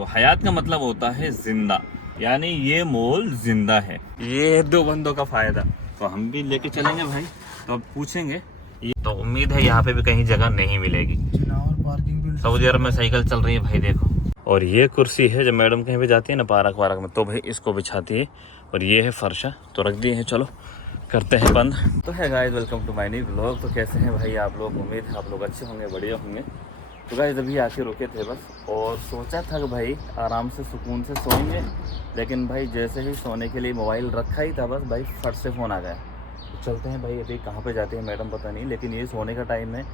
तो हयात का मतलब होता है जिंदा, यानी ये मॉल जिंदा है। ये दो बंदों का फायदा। तो हम भी लेके चलेंगे भाई, तो अब पूछेंगे। ये तो उम्मीद है यहाँ पे भी कहीं जगह नहीं मिलेगी। सऊदी अरब में साइकिल चल रही है भाई, देखो। और ये कुर्सी है जब मैडम कहीं पे जाती है ना पार्क वार्क में, तो भाई इसको बिछाती है। और ये है फर्शा, तो रख दिए है। चलो करते हैं बंद। तो है guys, welcome to my new blog. तो कैसे हैं भाई आप लोग? उम्मीद है आप लोग अच्छे होंगे, बढ़िया होंगे। तो गाइस अभी आके रुके थे बस, और सोचा था कि भाई आराम से सुकून से सोएंगे, लेकिन भाई जैसे ही सोने के लिए मोबाइल रखा ही था बस भाई फट से फ़ोन आ गया। तो चलते हैं भाई, अभी कहाँ पे जाते हैं मैडम पता नहीं, लेकिन ये सोने का टाइम है।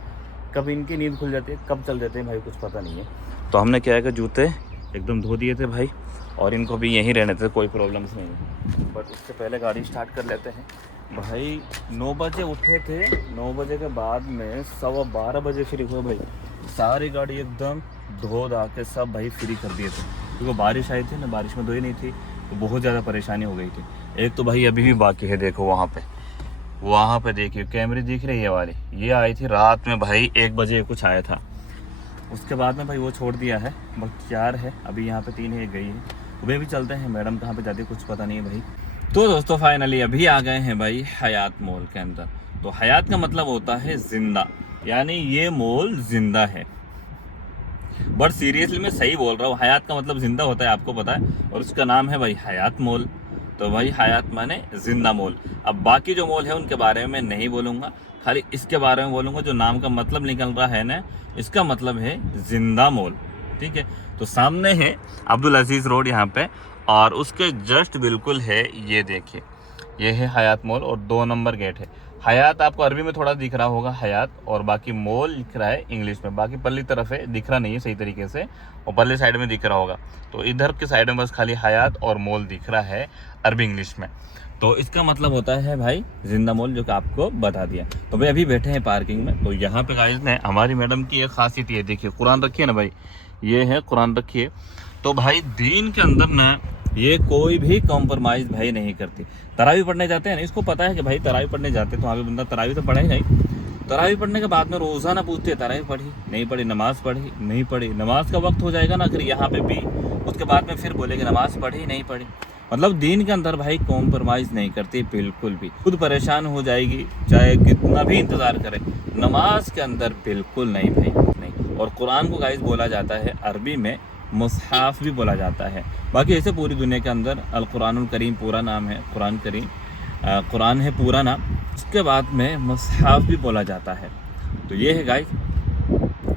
कब इनकी नींद खुल जाती है, कब चल जाते हैं भाई कुछ पता नहीं है। तो हमने क्या है कि जूते एकदम धो दिए थे भाई, और इनको भी यहीं रहने थे, कोई प्रॉब्लम्स नहीं है। बट उससे पहले गाड़ी स्टार्ट कर लेते हैं भाई। 9 बजे उठे थे, 9 बजे के बाद में 12:15 बजे फ्री हुए भाई। सारी गाड़ी एकदम धो धा के सब भाई फ्री कर दिए थे, क्योंकि बारिश आई थी ना, बारिश में धोई नहीं थी तो बहुत ज़्यादा परेशानी हो गई थी। एक तो भाई अभी भी बाकी है, देखो वहाँ पे देखिए कैमरे दिख रही है वाली, ये आई थी रात में भाई 1 बजे कुछ आया था। उसके बाद में भाई वो छोड़ दिया है, बस 4 है अभी, यहाँ पे 3 है, एक गई है। सुबह भी चलते हैं, मैडम कहाँ पे जाती है कुछ पता नहीं है भाई। तो दोस्तों फाइनली अभी आ गए हैं भाई हयात मॉल के अंदर। तो हयात का मतलब होता है जिंदा, यानी ये मॉल जिंदा है। बट सीरियसली मैं सही बोल रहा हूँ, हयात का मतलब जिंदा होता है, आपको पता है। और उसका नाम है भाई हयात मॉल। तो भाई हयात माने जिंदा मॉल। अब बाकी जो मॉल है उनके बारे में नहीं बोलूँगा, खाली इसके बारे में बोलूँगा। जो नाम का मतलब निकल रहा है ना, इसका मतलब है जिंदा मॉल, ठीक है। तो सामने है अब्दुल अजीज़ रोड यहाँ पे, और उसके जस्ट बिल्कुल है, ये देखिए ये है हयात मॉल, और 2 नंबर गेट है। हयात आपको अरबी में थोड़ा दिख रहा होगा हयात, और बाकी मॉल लिख रहा है इंग्लिश में। बाकी पल्ली तरफ है, दिख रहा नहीं है सही तरीके से, और पल्ली साइड में दिख रहा होगा। तो इधर के साइड में बस खाली हयात और मॉल दिख रहा है अरबी इंग्लिश में। तो इसका मतलब होता है भाई जिंदा मॉल, जो कि आपको बता दिया। तो भाई अभी बैठे हैं पार्किंग में। तो यहाँ पे गाइस ने हमारी मैडम की एक खासियत ये देखिए, कुरान रखी है ना भाई, ये है कुरान रखी है। तो भाई दीन के अंदर ना ये कोई भी कॉम्प्रोमाइज़ भाई नहीं करती। तरावी पढ़ने जाते हैं ना, इसको पता है कि भाई तरावी पढ़ने जाते हैं तो वहाँ पे बंदा तरावी तो पढ़ा ही नहीं। तरावी पढ़ने के बाद में रोज़ाना पूछते हैं तरावी पढ़ी नहीं पढ़ी, नमाज़ पढ़ी नहीं पढ़ी। नमाज का वक्त हो जाएगा ना अगर यहाँ पे भी, उसके बाद में फिर बोलेंगे नमाज़ पढ़ी नहीं पढ़ी। मतलब दीन के अंदर भाई कॉम्प्रोमाइज़ नहीं करती बिल्कुल भी। खुद परेशान हो जाएगी चाहे कितना भी इंतज़ार करे, नमाज के अंदर बिल्कुल नहीं भाई, नहीं। और कुरान को गाइस बोला जाता है अरबी में मुसहाफ़ भी बोला जाता है। बाकी ऐसे पूरी दुनिया के अंदर अल कुरानुल करीम पूरा नाम है, कुरान करीम कुरान है पूरा नाम। उसके बाद में मुसहाफ़ भी बोला जाता है। तो ये है गाइस,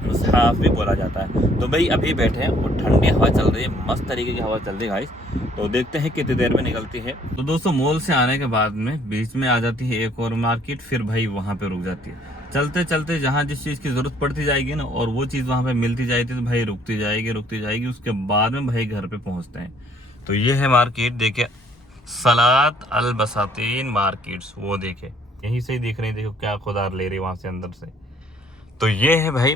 मुसहाफ़ भी बोला जाता है। तो भाई अभी बैठे हैं और ठंडी हवा चल रही है, मस्त तरीके की हवा चल रही है गाइस। तो देखते हैं कितनी देर में निकलती है। तो दोस्तों मॉल से आने के बाद में बीच में आ जाती है एक और मार्केट, फिर भाई वहाँ पे रुक जाती है। चलते चलते जहाँ जिस चीज़ की ज़रूरत पड़ती जाएगी ना, और वो चीज़ वहाँ पे मिलती जाएगी, तो भाई रुकती जाएगी। उसके बाद में भाई घर पे पहुँचते हैं। तो ये है मार्केट, देखिए सलात अल बसातीन मार्केट्स, वो देखे यहीं से ही दिख रही, देखो क्या खुदार ले रही वहाँ से अंदर से। तो ये है भाई,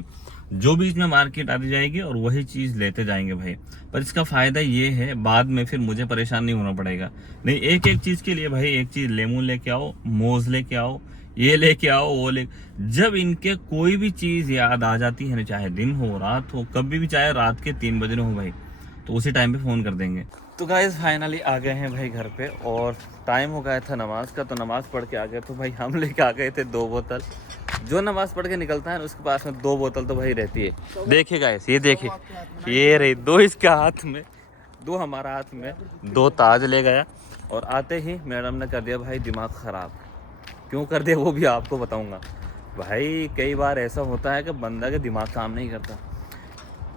जो बीच में मार्केट आती जाएगी और वही चीज़ लेते जाएंगे भाई। पर इसका फ़ायदा ये है, बाद में फिर मुझे परेशान नहीं होना पड़ेगा। नहीं, एक एक चीज़ के लिए भाई, एक चीज़ लेमन लेके आओ, मोज लेके आओ, ये लेके आओ, वो ले। जब इनके कोई भी चीज़ याद आ जाती है ना, चाहे दिन हो रात हो, कभी भी, चाहे रात के 3 बजे हो भाई, तो उसी टाइम पे फ़ोन कर देंगे। तो गाइस फाइनली आ गए हैं भाई घर पे, और टाइम हो गया था नमाज का, तो नमाज़ पढ़ के आ गए। तो भाई हम लेके आ गए थे 2 बोतल। जो नमाज पढ़ के निकलता है ना, उसके पास में 2 बोतल तो भाई रहती है। देखिए गाइस, ये देखिए, ये रही 2 इसके हाथ में, 2 हमारा हाथ में, 2 ताज ले गया। और आते ही मैडम ने कर दिया भाई दिमाग ख़राब। क्यों कर दिया वो भी आपको बताऊंगा भाई। कई बार ऐसा होता है कि बंदा का दिमाग काम नहीं करता।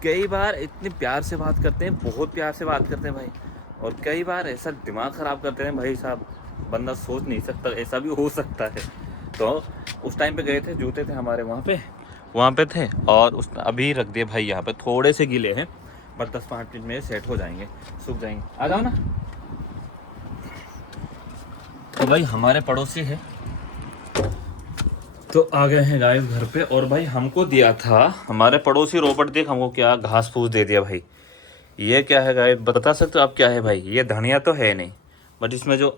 कई बार इतने प्यार से बात करते हैं, बहुत प्यार से बात करते हैं भाई, और कई बार ऐसा दिमाग ख़राब करते हैं भाई साहब, बंदा सोच नहीं सकता, ऐसा भी हो सकता है। तो उस टाइम पे गए थे, जूते थे हमारे वहाँ पे थे, और उस अभी रख दिए भाई यहाँ पे, थोड़े से गीले हैं, बस 10-5 मिनट में सेट हो जाएंगे, सूख जाएंगे। आ जाओ ना। तो भाई हमारे पड़ोसी है, तो आ गए हैं गाइस घर पे। और भाई हमको दिया था हमारे पड़ोसी रॉबर्ट, देख हमको क्या घास फूस दे दिया भाई। ये क्या है गाइस, बता सकते हो आप क्या है भाई? ये धनिया तो है नहीं, बट इसमें जो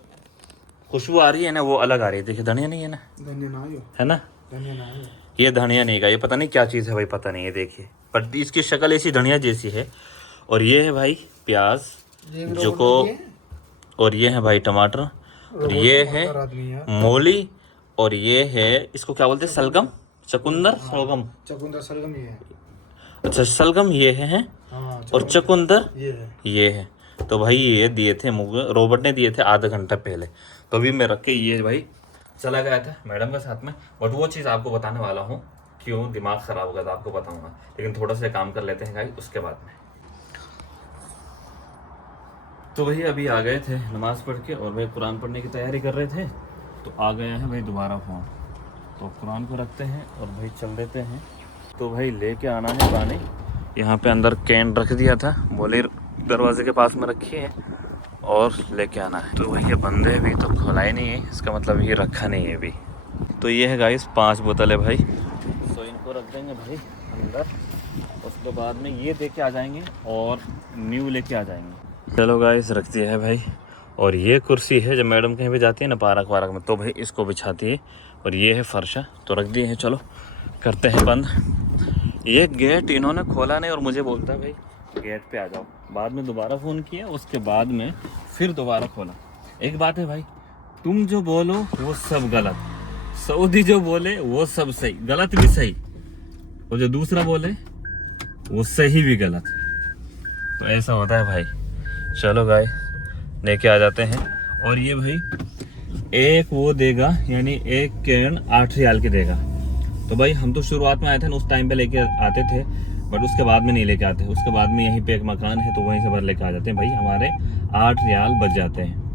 खुशबू आ रही है ना, वो अलग आ रही है। देखिए धनिया नहीं है ना, धनिया ना है ना, धनिया ना ये धनिया नहीं का, ये पता नहीं क्या चीज़ है भाई, पता नहीं है। देखिए बट इसकी शक्ल ऐसी धनिया जैसी है, और ये है भाई प्याज जो को, और ये है भाई टमाटर, और ये है मूली, और ये है इसको क्या बोलते हैं, सलगम, चकुंदर, सलगम, चकुंदर सलगम ये है। अच्छा सलगम ये है, और चकुंदर ये है। तो भाई ये दिए थे मुझे, रॉबर्ट ने दिए थे आधा घंटा पहले। तो अभी मैं रख के ये भाई चला गया था मैडम के साथ में, बट वो चीज़ आपको बताने वाला हूँ, क्यों दिमाग ख़राब हो गया था आपको बताऊँगा। लेकिन थोड़ा सा काम कर लेते हैं गाइस उसके बाद में। तो भाई अभी आ गए थे नमाज़ पढ़ के, और भाई कुरान पढ़ने की तैयारी कर रहे थे, तो आ गया है भाई दोबारा फ़ोन। तो कुरान को रखते हैं और भाई चल देते हैं। तो भाई लेके आना है पानी, यहाँ पे अंदर कैन रख दिया था, बोले दरवाजे के पास में रखी है, और लेके आना है। तो भाई ये बंदे भी तो खोला ही नहीं है, इसका मतलब ये रखा नहीं है अभी। तो ये है गाइस 5 बोतल है भाई, तो इनको रख देंगे भाई अंदर, उसके बाद में ये दे के आ जाएंगे और न्यू लेके आ जाएंगे। चलो गाइस रख दिया है भाई। और ये कुर्सी है जब मैडम कहीं पे जाती है ना पार्क वार्क में, तो भाई इसको बिछाती है, और ये है फर्शा, तो रख दिए हैं। चलो करते हैं बंद। ये गेट इन्होंने खोला नहीं और मुझे बोलता है भाई गेट पे आ जाओ। बाद में दोबारा फ़ोन किया, उसके बाद में फिर दोबारा खोला। एक बात है भाई, तुम जो बोलो वो सब गलत, सऊदी जो बोले वो सब सही, गलत भी सही, और जो दूसरा बोले वो सही भी गलत। तो ऐसा होता है भाई। चलो गाय लेके आ जाते हैं। और ये भाई एक वो देगा, यानी एक कैन 8 रियाल की देगा। तो भाई हम तो शुरुआत में आए थे ना, उस टाइम पे लेके आते थे, बट उसके बाद में नहीं लेके आते। उसके बाद में यहीं पे एक मकान है तो वहीं से भर लेके आ जाते हैं भाई, हमारे 8 रियाल बच जाते हैं।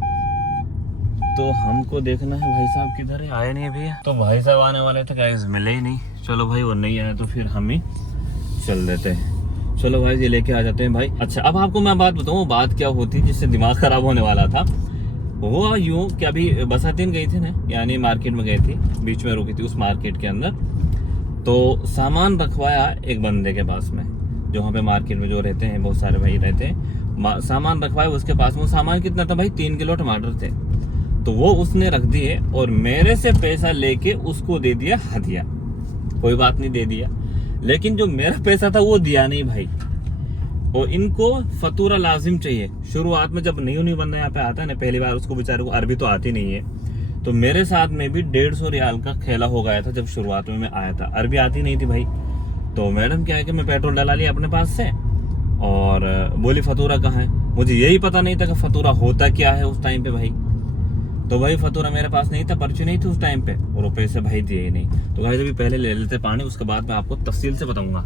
तो हमको देखना है भाई साहब किधर है, आए नहीं भैया। तो भाई साहब आने वाले थे गाइस, मिले ही नहीं। चलो भाई वो नहीं आए तो फिर हम ही चल देते हैं। चलो भाई ये लेके आ जाते हैं भाई। अच्छा अब आपको मैं बात बताऊँ, बात क्या होती जिससे दिमाग खराब होने वाला था। वो यूँ कि अभी बसातीन गई थी ना, यानी मार्केट में गई थी, बीच में रुकी थी उस मार्केट के अंदर। तो सामान रखवाया एक बंदे के पास में, जो वहाँ पे मार्केट में जो रहते हैं बहुत सारे भाई रहते हैं, सामान रखवाया उसके पास में। वो सामान कितना था भाई, 3 किलो टमाटर थे। तो वो उसने रख दिए और मेरे से पैसा लेके उसको दे दिया हदिया। कोई बात नहीं, दे दिया, लेकिन जो मेरा पैसा था वो दिया नहीं भाई। और इनको फतूरा लाजिम चाहिए। शुरुआत में जब न्यू बंदा यहाँ पे आता है ना पहली बार, उसको बेचारे को अरबी तो आती नहीं है। तो मेरे साथ में भी 150 रियाल का खेला हो गया था जब शुरुआत में मैं आया था, अरबी आती नहीं थी भाई। तो मैडम क्या है कि मैं पेट्रोल डला लिया अपने पास से, और बोली फतूरा कहाँ है। मुझे यही पता नहीं था कि फतूरा होता क्या है उस टाइम पे भाई। तो भाई फतूरा मेरे पास नहीं था, पर्ची नहीं थी उस टाइम पे, और वो पैसे भाई दिए ही नहीं। तो गाइस अभी पहले ले लेते पानी, उसके बाद मैं आपको तफसील से बताऊंगा।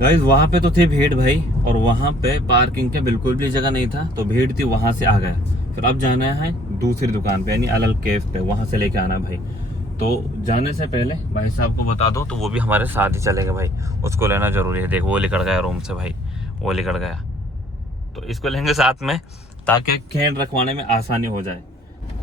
गाइस वहाँ पे तो थे भीड़ भाई, और वहाँ पे पार्किंग के बिल्कुल भी जगह नहीं था, तो भीड़ थी, वहाँ से आ गया। फिर अब जाना है दूसरी दुकान पे, यानी अलल केफ पे, वहाँ से लेके आना भाई। तो जाने से पहले भाई साहब को बता दो, तो वो भी हमारे साथ ही चलेगा भाई, उसको लेना जरूरी है। देखो वो निकल गया रूम से भाई, वो निकल गया, तो इसको लेंगे साथ में ताकि कैन रखवाने में आसानी हो जाए।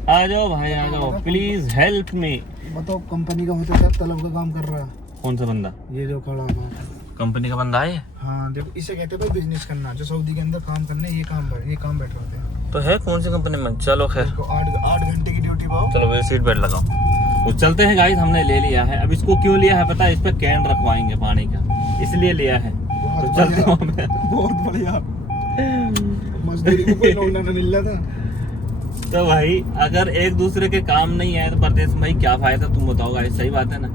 आ जाओ भाई आ जाओ, प्लीज हेल्प मी। बताओ कंपनी का होता क्या तलब का काम कर रहा है? कौन सा बंदा? ये जो खड़ा है कंपनी का बंदा है। हाँ देखो, इसे कहते हैं भाई बिजनेस करना, जो सऊदी के अंदर काम करने ये काम बैठे होते हैं। तो है कौन सी कंपनी में? चलो खैर, 8 घंटे की ड्यूटी पाओ। चलो भाई सीट बेल्ट लगाओ, तो चलते हैं गाइस। हमने ले लिया है। अब इसको क्यों लिया है पता है? इस पे कैन रखवाएंगे पानी का, इसलिए लिया है। तो चलते हैं। बहुत बढ़िया, मजदूरी को कोई लौंडा न मिल रहा था। तो भाई अगर एक दूसरे के काम नहीं आए तो परदेश में भाई क्या फायदा, तुम बताओ गाइस, सही बात है ना।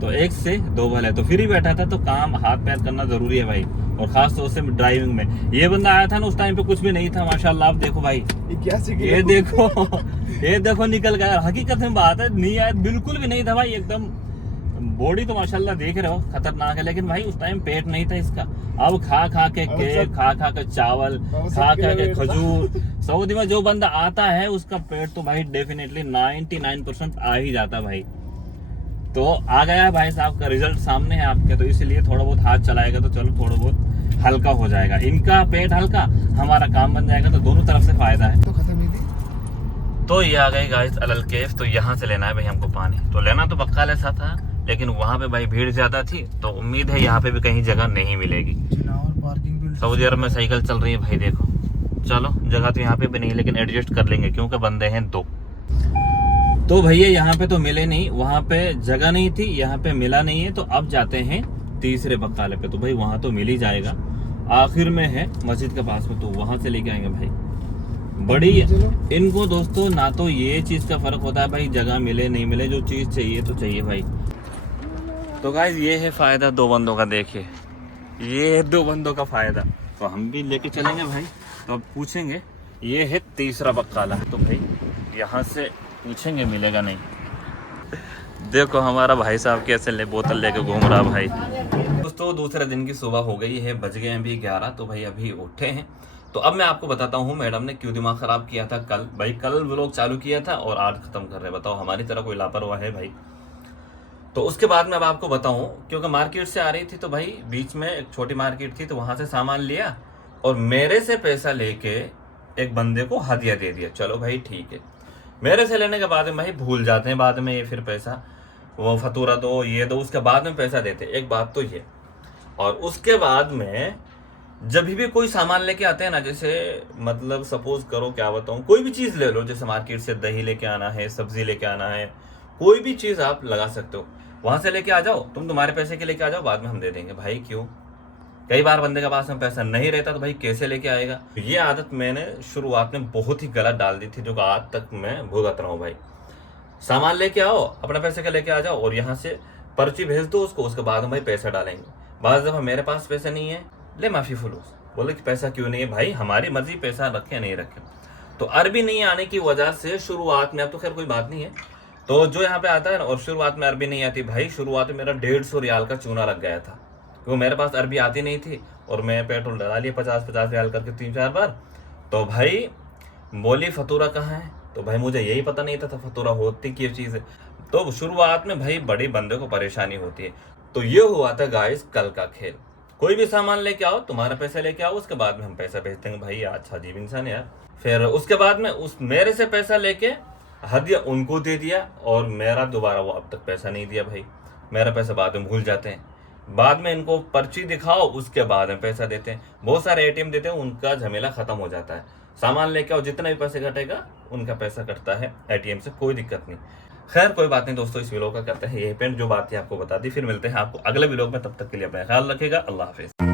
तो एक से दो भले, तो फिर ही बैठा था, तो काम हाथ पैर करना जरूरी है भाई, और खास तौर से ड्राइविंग में। ये बंदा आया था ना उस टाइम पे कुछ भी नहीं था माशाल्लाह। आप देखो भाई, ये देखो ये देखो निकल गया। हकीकत में बात है, नहीं आया बिल्कुल भी नहीं था भाई, एकदम बॉडी तो माशाल्लाह देख रहे हो खतरनाक है, लेकिन भाई उस टाइम पेट नहीं था इसका। अब खा खा के केक, खा खा के चावल, खा खा के खजूर। सऊदी में जो बंदा आता है उसका पेट तो भाई डेफिनेटली 99% आ ही जाता भाई। तो आ गया है भाई साहब का रिजल्ट सामने है आपके, तो इसलिए थोड़ा बहुत हाथ चलाएगा तो चलो थोड़ा बहुत हल्का हो जाएगा। इनका पेट हल्का, हमारा काम बन जाएगा, तो दोनों तरफ से फायदा है। तो खत्म ही थी। तो ये आ गई गाइस अलल केफ। तो यहाँ से लेना है भाई हमको पानी। तो लेना तो बक्काल ऐसा था, लेकिन वहाँ पे भाई भीड़ ज्यादा थी, तो उम्मीद है यहाँ पे भी कहीं जगह नहीं मिलेगी। सऊदी अरब में साइकिल चल रही है भाई, देखो। चलो जगह तो यहाँ पे भी नहीं, लेकिन एडजस्ट कर लेंगे क्योंकि बंदे हैं 2। तो भैया यहाँ पे तो मिले नहीं, वहाँ पे जगह नहीं थी, यहाँ पे मिला नहीं है। तो अब जाते हैं तीसरे बक्काले पे, तो भाई वहाँ तो मिल ही जाएगा। आखिर में है मस्जिद के पास में, तो वहां से लेके आएंगे भाई। बड़ी इनको दोस्तों ना तो ये चीज का फर्क होता है भाई, जगह मिले नहीं मिले, जो चीज चाहिए तो चाहिए भाई। तो गाइस ये है फायदा दो बंदों का, देखिए ये है दो बंदों का फायदा। तो हम भी लेके चलेंगे भाई। तो अब पूछेंगे, ये है तीसरा बकाला, तो भाई यहाँ से पूछेंगे मिलेगा नहीं। देखो हमारा भाई साहब कैसे बोतल लेके घूम रहा भाई। दोस्तों दूसरे दिन की सुबह हो गई है, बज गए हैं अभी 11। तो भाई अभी उठे हैं। तो अब मैं आपको बताता हूँ मैडम ने क्यों दिमाग खराब किया था कल। भाई कल व्लॉग चालू किया था और आज खत्म कर रहे, बताओ हमारी तरह कोई लापरवाह है भाई। तो उसके बाद में अब आपको बताऊं, क्योंकि मार्केट से आ रही थी तो भाई बीच में एक छोटी मार्केट थी, तो वहां से सामान लिया और मेरे से पैसा लेके एक बंदे को हदिया दे दिया। चलो भाई ठीक है, मेरे से लेने के बाद में भाई भूल जाते हैं बाद में ये फिर पैसा, वो फतूरा दो ये दो, उसके बाद में पैसा देते। एक बात तो ये, और उसके बाद में जब भी कोई सामान लेके आते हैं ना, जैसे मतलब सपोज करो क्या बताऊं, कोई भी चीज ले लो, जैसे मार्केट से दही लेके आना है, सब्जी लेके आना है, कोई भी चीज आप लगा सकते हो, वहां से लेके आ जाओ, तुम्हारे पैसे के लेके आ जाओ, बाद में हम दे देंगे। भाई क्यों? कई बार बंदे के पास में पैसा नहीं रहता तो भाई कैसे लेके आएगा। ये आदत मैंने शुरुआत में बहुत ही गलत डाल दी थी, जो आज तक मैं भुगत रहा हूँ भाई। सामान लेके आओ, अपना पैसे का लेके आ जाओ और यहाँ से पर्ची भेज दो उसको, उसके बाद में भाई पैसा डालेंगे। बाद जब मेरे पास पैसे नहीं है, ले माफी फुलूस, बोले कि पैसा क्यों नहीं है भाई, हमारी मर्जी, पैसा रखे नहीं रखे। तो अरबी नहीं आने की वजह से शुरुआत में, अब तो खैर कोई बात नहीं है, तो जो यहाँ पे आता है ना, और शुरुआत में अरबी नहीं आती भाई, शुरुआत में मेरा 150 रियाल का चूना लग गया था, क्योंकि मेरे पास अरबी आती नहीं थी और मैं पेट्रोल डला लिया 50-50 रियाल करके 3-4 बार। तो भाई बोली फतूरा कहाँ है, तो भाई मुझे यही पता नहीं था फतूरा होती क्या चीज़ है। तो शुरुआत में भाई बड़े बंदे को परेशानी होती है। तो ये हुआ था गाइस कल का खेल। कोई भी सामान लेके आओ, तुम्हारा पैसा लेके आओ, उसके बाद में हम पैसा भेज देंगे। भाई अच्छा अजीब इंसान है यार। फिर उसके बाद में उस मेरे से पैसा लेके हदिया उनको दे दिया और मेरा दोबारा वो अब तक पैसा नहीं दिया भाई। मेरा पैसा बाद में भूल जाते हैं, बाद में इनको पर्ची दिखाओ, उसके बाद में पैसा देते हैं। बहुत सारे एटीएम देते हैं, उनका झमेला खत्म हो जाता है। सामान लेके आओ, जितना भी पैसे घटेगा उनका पैसा कटता है एटीएम से, कोई दिक्कत नहीं। खैर कोई बात नहीं दोस्तों, इस वीडियो का करते हैं यही पेंट, जो बात थी आपको बता दी। फिर मिलते हैं आपको अगले वीडियो में, तब तक के लिए अपना ख्याल रखिएगा। अल्लाह हाफिज।